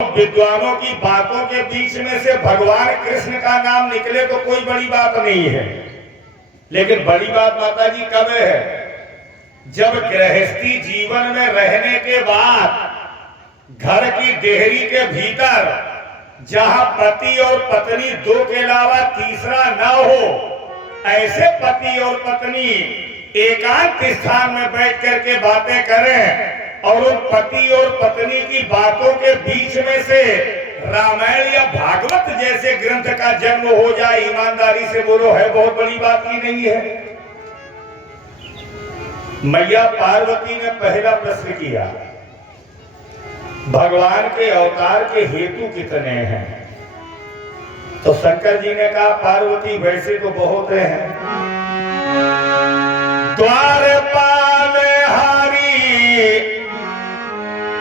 विद्वानों की बातों के बीच में से भगवान कृष्ण का नाम निकले तो कोई बड़ी बात नहीं है, लेकिन बड़ी बात माता जी कब है? जब गृहस्थी जीवन में रहने के बाद घर की देहरी के भीतर जहां पति और पत्नी दो के अलावा तीसरा न हो, ऐसे पति और पत्नी एकांत स्थान में बैठ करके बातें करें और उन पति और पत्नी की बातों के बीच में से रामायण या भागवत जैसे ग्रंथ का जन्म हो जाए, ईमानदारी से बोलो, है बहुत बड़ी बात की नहीं है? मैया पार्वती ने पहला प्रश्न किया, भगवान के अवतार के हेतु कितने हैं? तो शंकर जी ने कहा, पार्वती वैसे तो बहुत हैं, द्वारपाल हरि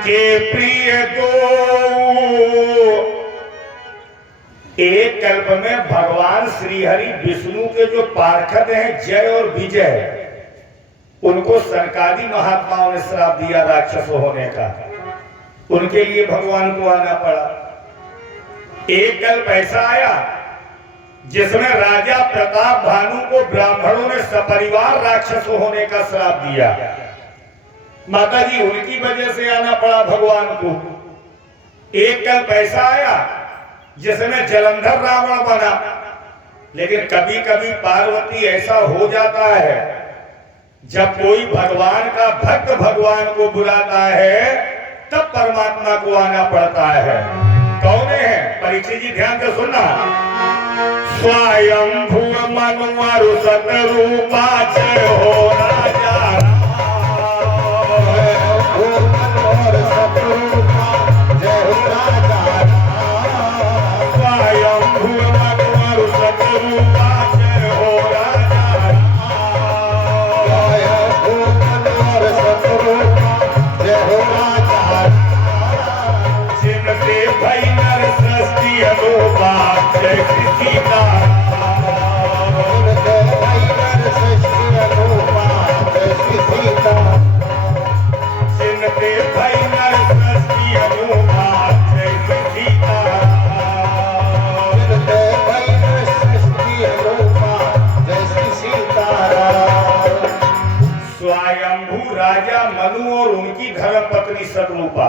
के प्रिय दो। एक कल्प में भगवान श्रीहरि विष्णु के जो पार्षद हैं जय और विजय, उनको सरकारी महात्माओं ने श्राप दिया राक्षस होने का, उनके लिए भगवान को आना पड़ा। एक कल्प ऐसा आया जिसमें राजा प्रताप भानु को ब्राह्मणों ने सपरिवार राक्षस होने का श्राप दिया, माता जी उनकी वजह से आना पड़ा भगवान को। एक कल्प ऐसा आया जिसमें जलंधर रावण बना, लेकिन कभी कभी पार्वती ऐसा हो जाता है, जब कोई भगवान का भक्त भगवान को बुलाता है तब परमात्मा को आना पड़ता है। कौन है? परीक्षित जी ध्यान से सुनना। स्वयंभू मनु सतरूपा जय हो राजा, राजा मनु और उनकी धर्मपत्नी सतरूपा।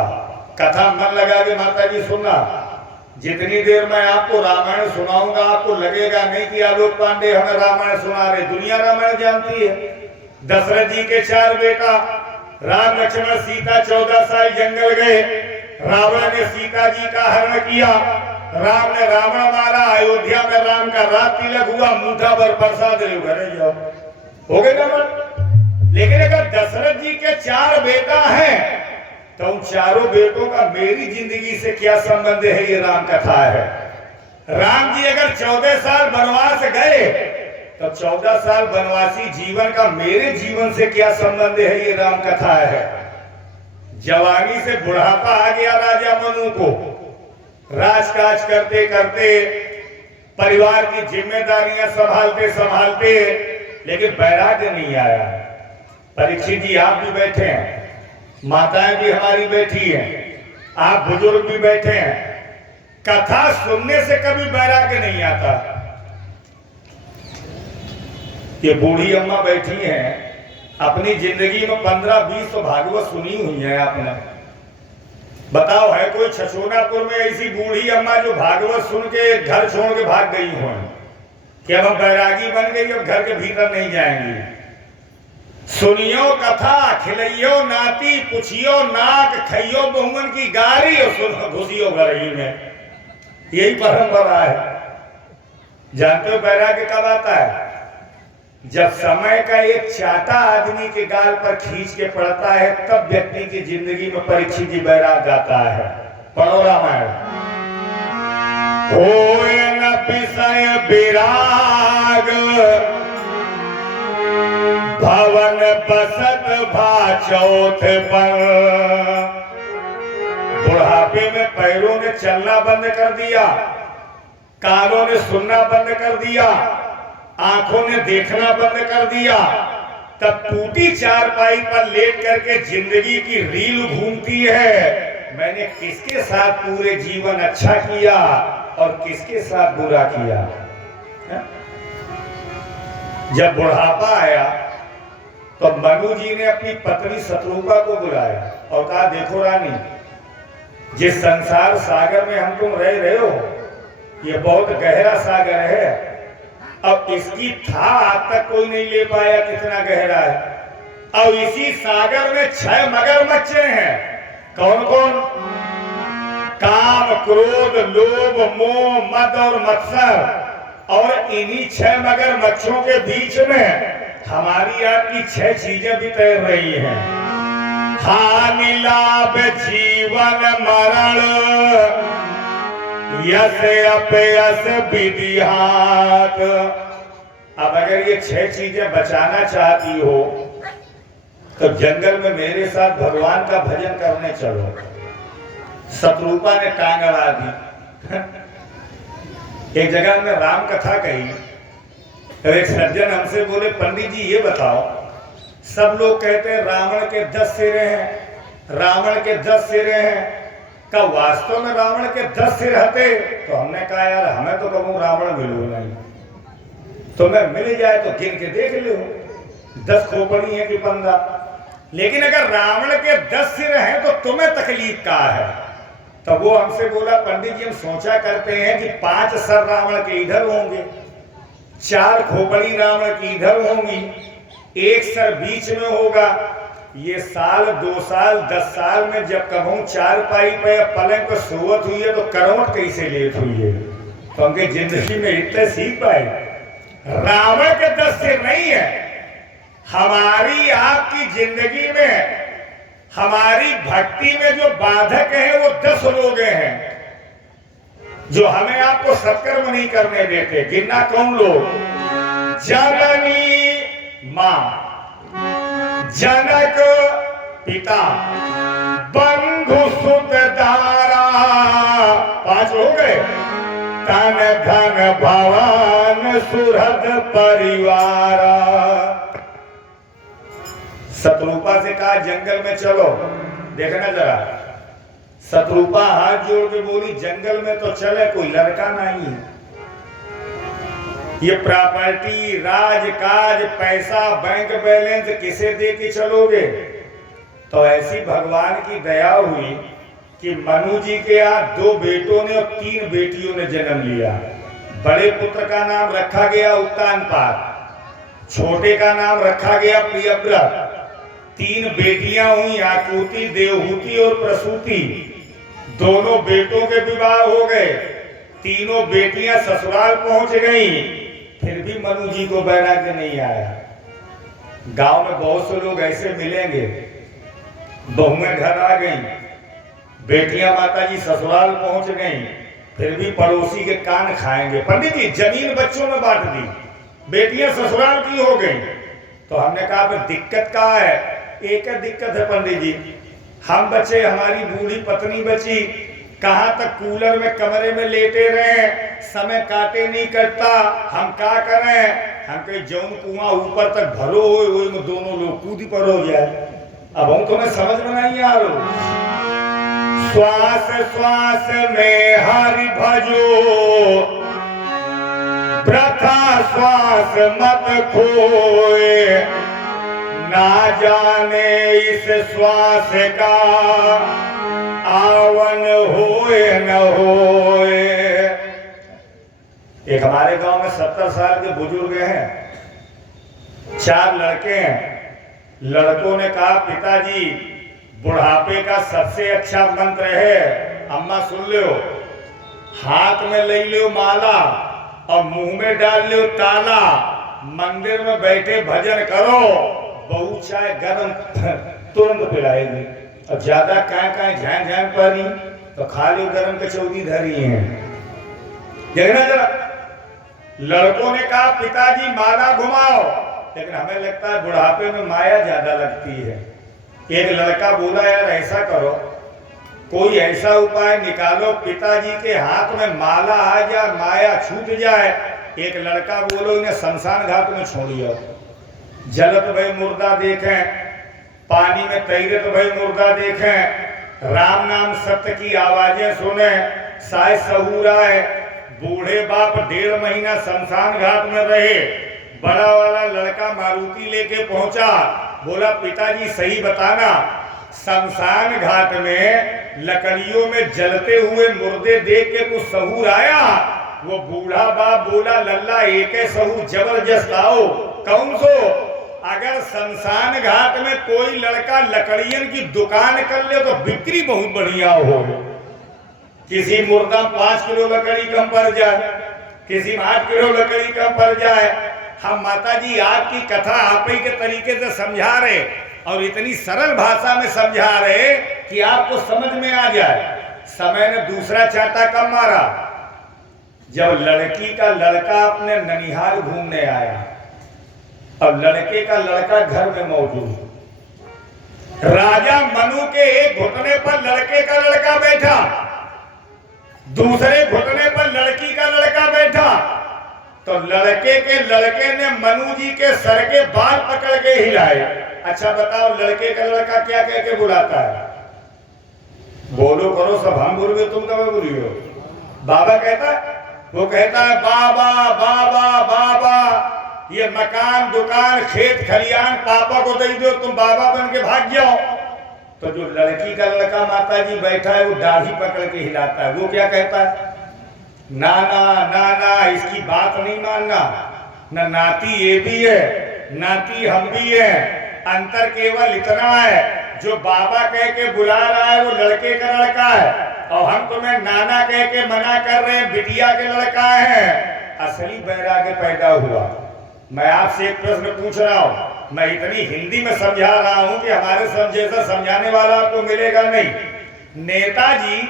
कथा मन लगा के माता जी सुनना। जितनी देर मैं आपको रामायण सुनाऊंगा आपको लगेगा नहीं कि आलोक पांडे हमें रामायण सुना रहे, दुनिया रामायण जानती है। दशरथ जी के 4 बेटा राम लक्ष्मण सीता 14 साल जंगल गए, रावण ने सीता जी का हरण किया, राम ने रावण मारा, अयोध्या में राम का रात तिलक हुआ, मुठा भर प्रसाद ले घरे जाओ, हो गए ना। लेकिन अगर दशरथ जी के 4 बेटा हैं तो उन चारों बेटों का मेरी जिंदगी से क्या संबंध है? ये राम कथा है। राम जी अगर 14 साल वनवास गए तो 14 साल वनवासी जीवन का मेरे जीवन से क्या संबंध है? ये राम कथा है। जवानी से बुढ़ापा आ गया राजा मनु को, राजकाज करते करते परिवार की जिम्मेदारियां संभालते संभालते, लेकिन वैराग्य नहीं आया। परीक्षित जी आप भी बैठे हैं, माताएं भी हमारी बैठी हैं, आप बुजुर्ग भी बैठे हैं, कथा सुनने से कभी वैराग्य नहीं आता। ये बूढ़ी अम्मा बैठी हैं, अपनी जिंदगी में 15-20 तो भागवत सुनी हुई है आपने। बताओ है कोई छछोनापुर में ऐसी बूढ़ी अम्मा जो भागवत सुन के घर छोड़ के भाग गई हो कि अब हम बैरागी बन गई, अब घर के भीतर नहीं जाएंगी? सुनियो कथा, खिलइयो नाती, पुछियो नाक, खइयो बहुमन की गारी और सुनो घुसियो घरही में। यही परंपरा है। जानते हो बैराग्य कब आता है? जब समय का एक चाटा आदमी के गाल पर खींच के पड़ता है, तब व्यक्ति की जिंदगी में परीक्षित जी बैराग आता है। पढ़ो रामायण। होय न विषय विराग, भवन बसत भा चौथ पर। बुढ़ापे में पैरों ने चलना बंद कर दिया, कानों ने सुनना बंद कर दिया, आंखों ने देखना बंद कर दिया, तब टूटी चारपाई पर लेट करके जिंदगी की रील घूमती है मैंने किसके साथ पूरे जीवन अच्छा किया और किसके साथ बुरा किया। है? जब बुढ़ापा आया तो मनु जी ने अपनी पत्नी शत्रुपा को बुलाया और कहा, देखो रानी, जिस संसार सागर में हम तुम रह रहे हो ये बहुत गहरा सागर है। अब इसकी था आज तक कोई नहीं ले पाया कितना गहरा है। और इसी सागर में 6 मगरमच्छे हैं। कौन कौन? काम, क्रोध, लोभ, मोह, मद और मत्सर। और इन्हीं 6 मगरमच्छों के बीच में हमारी आपकी 6 चीजें भी तैर रही हैं। हानि लाभ जीवन मरण यस अपयस विधिहात। अब अगर ये 6 चीजें बचाना चाहती हो तो जंगल में मेरे साथ भगवान का भजन करने चलो। शत्रुपा ने टांग अड़ा दी। एक जगह में राम कथा कही तो एक सज्जन हमसे बोले, पंडित जी ये बताओ, सब लोग कहते हैं रावण के 10 सिरे हैं, रावण के 10 सिरे हैं, का वास्तव में रावण के 10 सिर हते? तो हमने कहा, यार हमें तो कहूँ रावण मिलो नहीं, तुम्हें मिल जाए तो गिन के देख लो 10 खोपड़ी है कि 15। लेकिन अगर रावण के 10 सिर हैं तो तुम्हें तकलीफ का है। तो वो हमसे बोला, पंडित जी हम सोचा करते हैं कि 5 सर रावण के इधर होंगे, 4 खोपड़ी रावण की इधर होंगी, 1 सर बीच में होगा। ये साल 2 साल 10 साल में जब कहूँ 4 पाई पे पलंग पर सोवत हुई है तो करवट कैसे लेट हुई है। तो उनके जिंदगी में इतने सीख पाए, रावण के 10 सिर नहीं है। हमारी आपकी जिंदगी में, हमारी भक्ति में जो बाधक है वो 10 लोग हैं जो हमें आपको सत्कर्म नहीं करने देते। गिनना कौन लोग? जननी मां, जनक पिता, बंधु सुत दारा, 5 हो गए। तन धन भवन सुहृद परिवारा। शत्रुपा से कहा जंगल में चलो, देखना जरा। शत्रुपा हाथ जोड़ के बोली, जंगल में तो चले, कोई लड़का नहीं है। ये प्रॉपर्टी, राजकाज, पैसा, बैंक बैलेंस किसे दे के चलोगे? तो ऐसी भगवान की दया हुई कि मनु जी के यहाँ 2 बेटों ने और 3 बेटियों ने जन्म लिया। बड़े पुत्र का नाम रखा गया उत्तानपाद, छोटे का नाम रखा गया प्रियव्रत। 3 बेटियां हुई, आकुति, देवहूति और प्रसूति। दोनों बेटों के विवाह हो गए, तीनों बेटियां ससुराल पहुंच गईं। फिर भी मनु जी को वैराग्य नहीं आया। गांव में बहुत से लोग ऐसे मिलेंगे, बहुएं घर आ गईं, बेटियां माता जी ससुराल पहुंच गईं, फिर भी पड़ोसी के कान खाएंगे। पंडित जी जमीन बच्चों में बांट दी, बेटियां ससुराल की हो गईं। तो हमने कहा दिक्कत क्या है? एक दिक्कत है पंडित जी, हम बचे, हमारी बूढ़ी पत्नी बची, कहाँ तक कूलर में कमरे में लेटे रहे, समय काटे नहीं करता, हम क्या करें? हम कहीं जौन कुआं ऊपर तक भरो हो में दोनों लोग कूद पर हो जाए। अब हम तुम्हें समझ में नहीं आ रहा। श्वास श्वास में हरि भजो, प्रथा श्वास मत खोए, ना जाने इस श्वास का आवन होए न होए। एक हमारे गांव में 70 साल के बुजुर्ग हैं, 4 लड़के हैं। लड़कों ने कहा, पिताजी बुढ़ापे का सबसे अच्छा मंत्र है, अम्मा सुन लो, हाथ में ले लो माला और मुंह में डाल लो ताला, मंदिर में बैठे भजन करो, बहू चाय गरम तुरंत पिलाएगी। और ज्यादा काय झान झान पानी तो खा लो गरम कचौड़ी धरी है। देखना जरा, लड़कों ने कहा पिताजी माला घुमाओ, लेकिन हमें लगता है बुढ़ापे में माया ज्यादा लगती है। एक लड़का बोला, यार ऐसा करो, कोई ऐसा उपाय निकालो पिताजी के हाथ में माला आ जाए, माया छूट जाए। एक लड़का बोलो, इन्हें शमशान घाट में छोड़ियो, जलत भाई मुर्दा देखें, पानी में तैरत भाई मुर्दा देखें, राम नाम सत्य की आवाजें सुने, शायद सहूर आए। बूढ़े बाप 1.5 महीना शमशान घाट में रहे। बड़ा वाला लड़का मारुति लेके पहुंचा, बोला पिताजी सही बताना, शमशान घाट में लकड़ियों में जलते हुए मुर्दे देख के कुछ सहूर आया? वो बूढ़ा बाप बोला लल्ला एक सहूर जबरदस्त आओ। कौन सो? अगर शमशान घाट में कोई लड़का लकड़ियन की दुकान कर ले तो बिक्री बहुत बढ़िया हो। किसी मुर्दा 5 किलो लकड़ी कम पड़ जाए, किसी में 8 किलो लकड़ी कम पड़ जाए। हम माताजी आपकी कथा आप ही के तरीके से समझा रहे और इतनी सरल भाषा में समझा रहे कि आपको समझ में आ जाए। समय ने दूसरा चांटा कब मारा? जब लड़की का लड़का अपने ननिहाल घूमने आया। अब लड़के का लड़का घर में मौजूद। राजा मनु के एक घुटने पर लड़के का लड़का बैठा, दूसरे घुटने पर लड़की का लड़का बैठा। तो लड़के के लड़के ने मनु जी के सर के बाल पकड़ के हिलाए। अच्छा बताओ लड़के का लड़का क्या कह के बुलाता है? बोलो करो सब हम बोलोगे, तुम कब बोलियो? बाबा कहता है, वो कहता है बाबा बाबा बाबा, ये मकान दुकान खेत खलियान पापा को दे दो, तुम बाबा बन के भाग जाओ। तो जो लड़की का लड़का माताजी बैठा है वो दाढ़ी पकड़ के हिलाता है। वो क्या कहता है? नाना नाना इसकी बात नहीं मानना, न नाती ये भी है नाती हम भी है। अंतर केवल इतना है, जो बाबा कह के बुला रहा है वो लड़के का लड़का है और हम तुम्हें नाना कह के मना कर रहे हैं बिटिया के लड़का है। असली वैराग्य पैदा हुआ। मैं आपसे एक प्रश्न पूछ रहा हूं, मैं इतनी हिंदी में समझा रहा हूं कि हमारे जैसा समझाने वाला आपको मिलेगा नहीं। नेताजी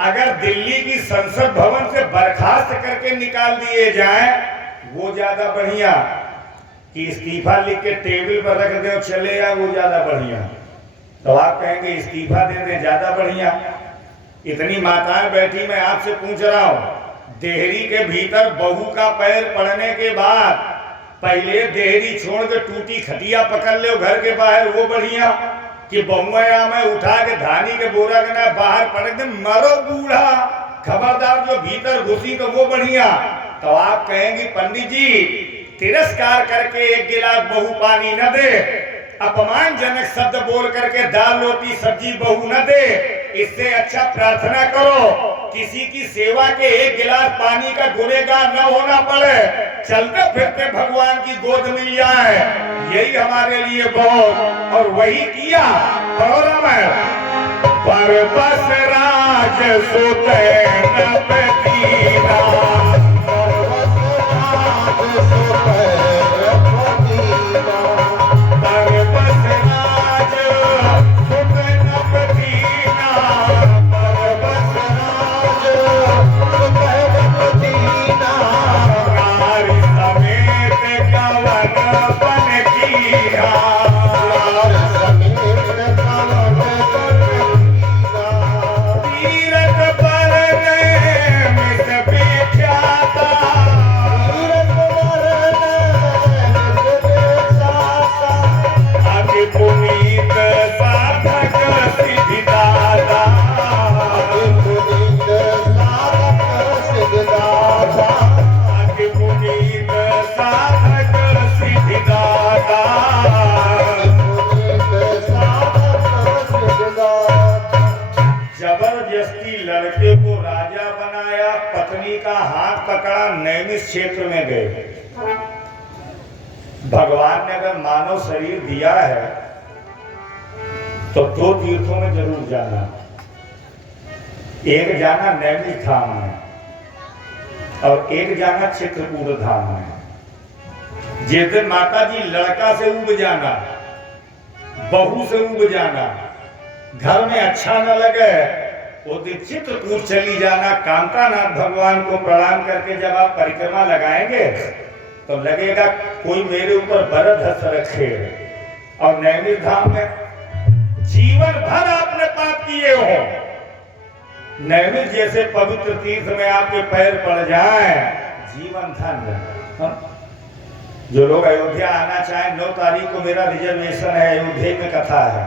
अगर दिल्ली की संसद भवन से बर्खास्त करके निकाल दिए जाएं, वो ज्यादा बढ़िया कि इस्तीफा लिख के टेबल पर रख दे और चले जाए, वो ज्यादा बढ़िया। तो आप कहेंगे इस्तीफा दे दें ज्यादा बढ़िया। इतनी माताएं बैठी, मैं आपसे पूछ रहा हूं, देहरी के भीतर बहू का पैर पड़ने के बाद पहले देहरी छोड़ के टूटी खटिया पकड़ ले घर के बाहर, वो बढ़िया कि बहुआ में उठा के धानी के बोरा के ना बाहर पड़क दे, मरो बूढ़ा खबरदार जो भीतर घुसी, तो वो बढ़िया। तो आप कहेंगे पंडित जी तिरस्कार करके एक गिलास बहू पानी न दे, अपमानजनक शब्द बोल करके दाल रोटी सब्जी बहू न दे, इससे अच्छा प्रार्थना करो किसी की सेवा के एक गिलास पानी का गुनहगार न होना पड़े, चलते फिरते भगवान की गोद मिल जाए, यही हमारे लिए बहुत। और वही किया। पर बस राज सुते न पतीना, लड़के को राजा बनाया, पत्नी का हाथ पकड़ा, नैमिष क्षेत्र में गए। भगवान ने अगर मानव शरीर दिया है तो 2 तीर्थों में जरूर जाना। एक जाना नैमिष धाम में और एक जाना चित्रकूट धाम में। जिस दिन माता जी लड़का से उब जाना, बहू से उब जाना, घर में अच्छा न लगे, वो दिन चित्रकूट चली जाना। कांतानाथ भगवान को प्रणाम करके जब आप परिक्रमा लगाएंगे तो लगेगा कोई मेरे ऊपर बरद हंस रखे। और नैमिष धाम में जीवन भर आपने पाप किए हो, नैमिष जैसे पवित्र तीर्थ में आपके पैर पड़ जाए, जीवन धन्य। जो लोग अयोध्या आना चाहें, 9 तारीख को मेरा रिजर्वेशन है, अयोध्या में कथा है,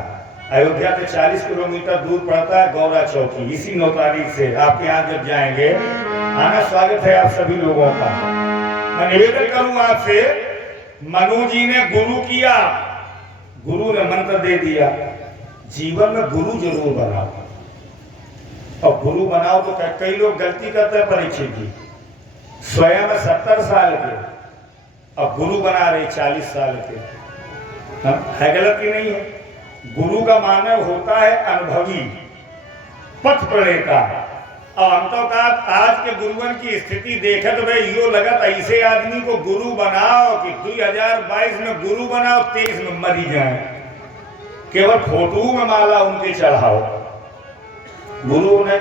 अयोध्या से 40 किलोमीटर दूर पड़ता है गौरा चौकी। इसी 9 तारीख से आपके यहाँ जब जाएंगे, आना, स्वागत है आप सभी लोगों का। मैं निवेदन करूंगा आपसे, मनु जी ने गुरु किया, गुरु ने मंत्र दे दिया, जीवन में गुरु जरूर बनाओ। और गुरु बनाओ तो कई लोग गलती करते हैं परीक्षित जी, स्वयं 70 साल के और गुरु बना रहे 40 साल के। है गलत की नहीं है? गुरु का मानव होता है अनुभवी, पथ प्रणेता। और अंतोकात आज के गुरुवन की स्थिति देखे तो भाई यो लगत ऐसे आदमी को गुरु बनाओ कि 2022 में गुरु बनाओ, 23 में मरी जाए, केवल फोटो में माला उनके चढ़ाओ। गुरु ने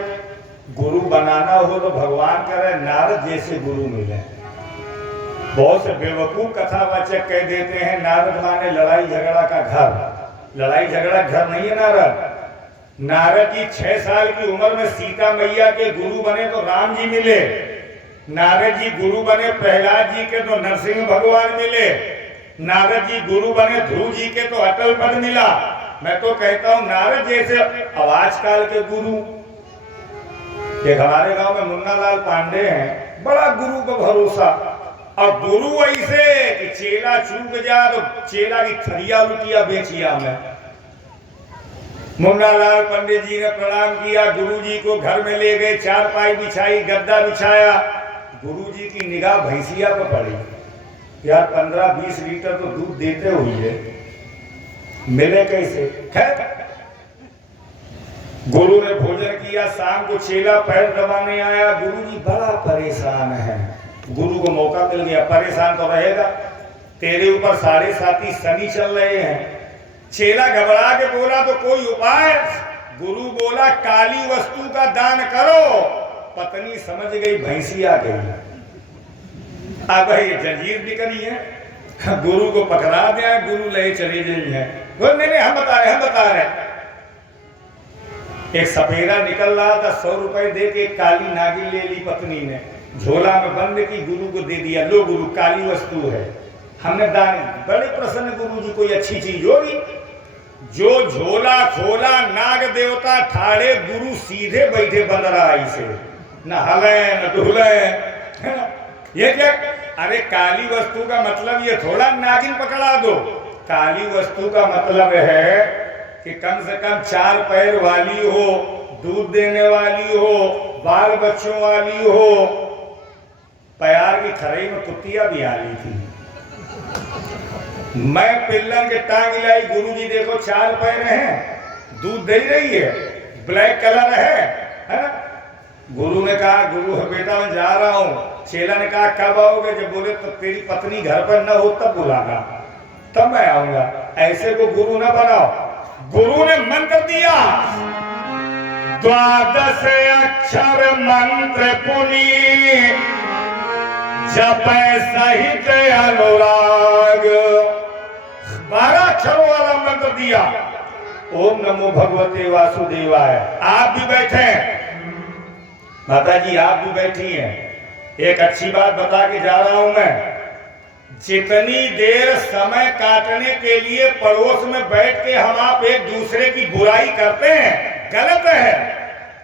गुरु बनाना हो तो भगवान करे नारद जैसे गुरु मिले। बहुत से बेवकूफ कथावाचक कह देते हैं नारद माने लड़ाई झगड़ा का घर। लड़ाई झगड़ा घर नहीं है नारद। नारद जी 6 साल की उम्र में सीता मैया के गुरु बने तो राम जी मिले। नारद जी गुरु बने प्रहलाद जी के तो नरसिंह भगवान मिले। नारद जी गुरु बने ध्रुव जी के तो अटल पद मिला। मैं तो कहता हूं नारद जैसे आवाज काल के गुरु। एक हमारे गांव में मुन्ना लाल पांडे हैं, बड़ा गुरु का भरोसा। और गुरु ऐसे कि चेला चूक जा तो चेला की थरिया लुटिया बेचिया में। मुन्ना लाल पंडित जी ने प्रणाम किया, गुरु जी को घर में ले गए, चारपाई बिछाई, गद्दा बिछाया। गुरु जी की निगाह भैंसिया पर पड़ी। यार 15-20 लीटर तो दूध देते हुए मिले कैसे? खैर गुरु ने भोजन किया। शाम को चेला पैर दबाने आया, गुरु जी बड़ा परेशान है। गुरु को मौका मिल गया, परेशान तो रहेगा, तेरे ऊपर 7.5 शनि चल रहे हैं। चेला घबरा के बोला तो कोई उपाय? गुरु बोला काली वस्तु का दान करो। पत्नी समझ गई भैंसी आ गई, अब ये जंजीर बिकनी है, गुरु को पकड़ा दिया, गुरु ले चले गई है। बोल नहीं हम बता रहे। एक सपेरा निकल रहा था, 100 रुपए दे के काली नागिन ले ली पत्नी ने, झोला में बंद की, गुरु को दे दिया। लो गुरु काली वस्तु है, हमने दान। बड़े प्रसन्न गुरु जी, कोई अच्छी चीज होगी। जो झोला खोला, नाग देवता ठाड़े, गुरु सीधे बैठे बंदराई से, न हले न डुले। ये क्या? अरे काली वस्तु का मतलब ये थोड़ा नागिन पकड़ा दो। काली वस्तु का मतलब है कि कम से कम 4 पैर वाली हो, दूध देने वाली हो, बाल बच्चों वाली हो। प्यार की खरई में कुत्तियां भी आ रही थी। मैं पिल्लन के टांग लाई, गुरु जी देखो 4 पैर हैं, दूध दे रही है, ब्लैक कलर है ना? गुरु ने कहा, गुरु बेटा मैं जा रहा हूँ। चेला ने कहा कब आओगे? जब बोले तो तेरी पत्नी घर पर न हो तब बुलाना, तब मैं आऊंगा। ऐसे को गुरु न बनाओ। गुरु ने मंत्र दिया, 12 अक्षर मंत्र पुनी जपै सहित अनुराग। 12 अक्षरों वाला मंत्र दिया। ओम नमो भगवते वासुदेवाय। आप भी बैठे, माता जी आप भी बैठी हैं। एक अच्छी बात बता के जा रहा हूं मैं। जितनी देर समय काटने के लिए पड़ोस में बैठ के हम आप एक दूसरे की बुराई करते हैं, गलत है।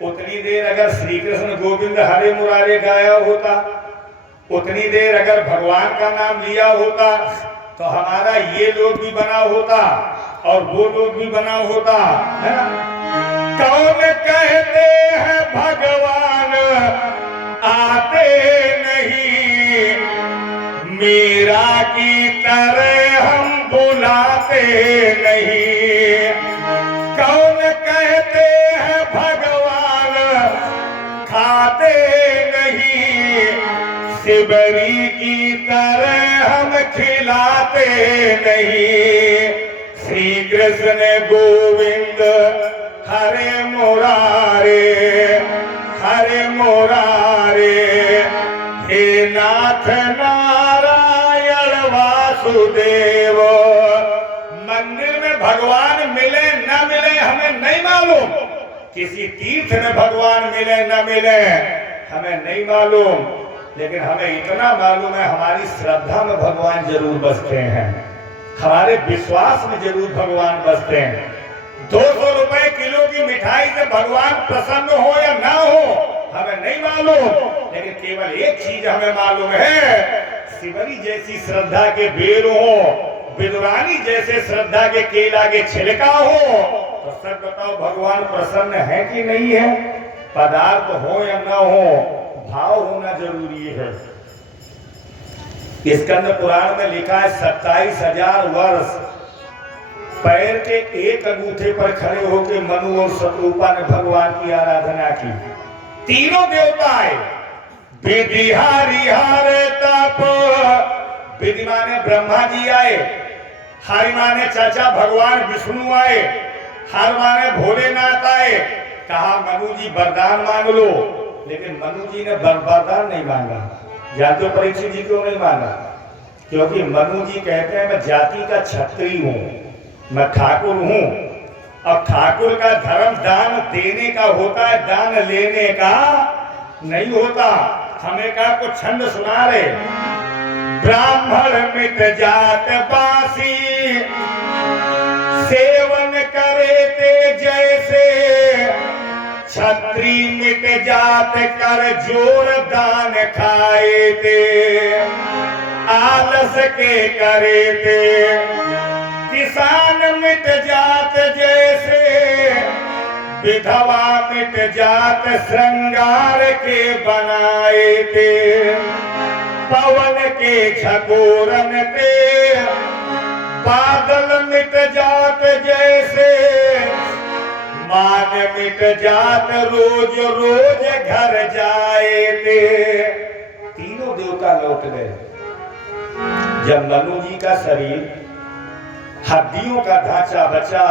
उतनी देर अगर श्री कृष्ण गोविंद हरे मुरारे गाया होता, उतनी देर अगर भगवान का नाम लिया होता, तो हमारा ये लोग भी बना होता और वो लोग भी बना होता, है ना? कौन कहते हैं भगवान आते नहीं, मीरा की तरह हम बुलाते नहीं। कौन कहते हैं भगवान खाते नहीं, शिवरी की तरह हम खिलाते नहीं। श्री कृष्ण गोविंद हरे मुरारे, हरे मुरारे। हे नाथ नारायण वासुदेव। मंदिर में भगवान मिले न मिले हमें नहीं मालूम, किसी तीर्थ में भगवान मिले न मिले हमें नहीं मालूम, लेकिन हमें इतना मालूम है हमारी श्रद्धा में भगवान जरूर बसते हैं, हमारे विश्वास में जरूर भगवान बसते हैं। 200 रुपए किलो की मिठाई से भगवान प्रसन्न हो या ना हो हमें नहीं मालूम, लेकिन केवल एक चीज हमें मालूम है, शिवरी जैसी श्रद्धा के बेर हो, विदुरानी जैसे श्रद्धा के केला के छिलका हो, तो सच बताओ भगवान प्रसन्न है कि नहीं है? पदार्थ हो या ना हो, भाव होना जरूरी है। स्कंद पुराण में लिखा है 27,000 वर्ष पैर के एक अंगूठे पर खड़े होकर मनु और शत्रुपा ने भगवान की आराधना की। तीनों देवता आए, विधि हरिहर तप, विधि माने ब्रह्मा जी आए, हरि माने चाचा भगवान विष्णु आए, हर माने भोलेनाथ आए। कहा मनु जी वरदान मांग लो, लेकिन मनु जी ने वरदान नहीं मांगा। जानते हो परीक्षित जी क्यों नहीं मांगा? क्योंकि मनु जी कहते हैं मैं जाति का क्षत्रिय हूं, मैं ठाकुर हूं, अब ठाकुर का धर्म दान देने का होता है, दान लेने का नहीं होता। हमें का कुछ छंद सुना रहे, ब्राह्मण मिट जात बासी सेवन करे ते जैसे, छत्री मिट जात कर जोर दान खाए ते, आलस के करे ते, किसान मिट जात जैसे, विधवा मिट जात श्रृंगार के बनाए थे, पवन के झकोरन ते, बादल मिट जात जैसे, मान मिट जात रोज रोज घर जाए थे। तीनों देवता लौट गए। जब मनु जी का शरीर हड्डियों का ढांचा बचा,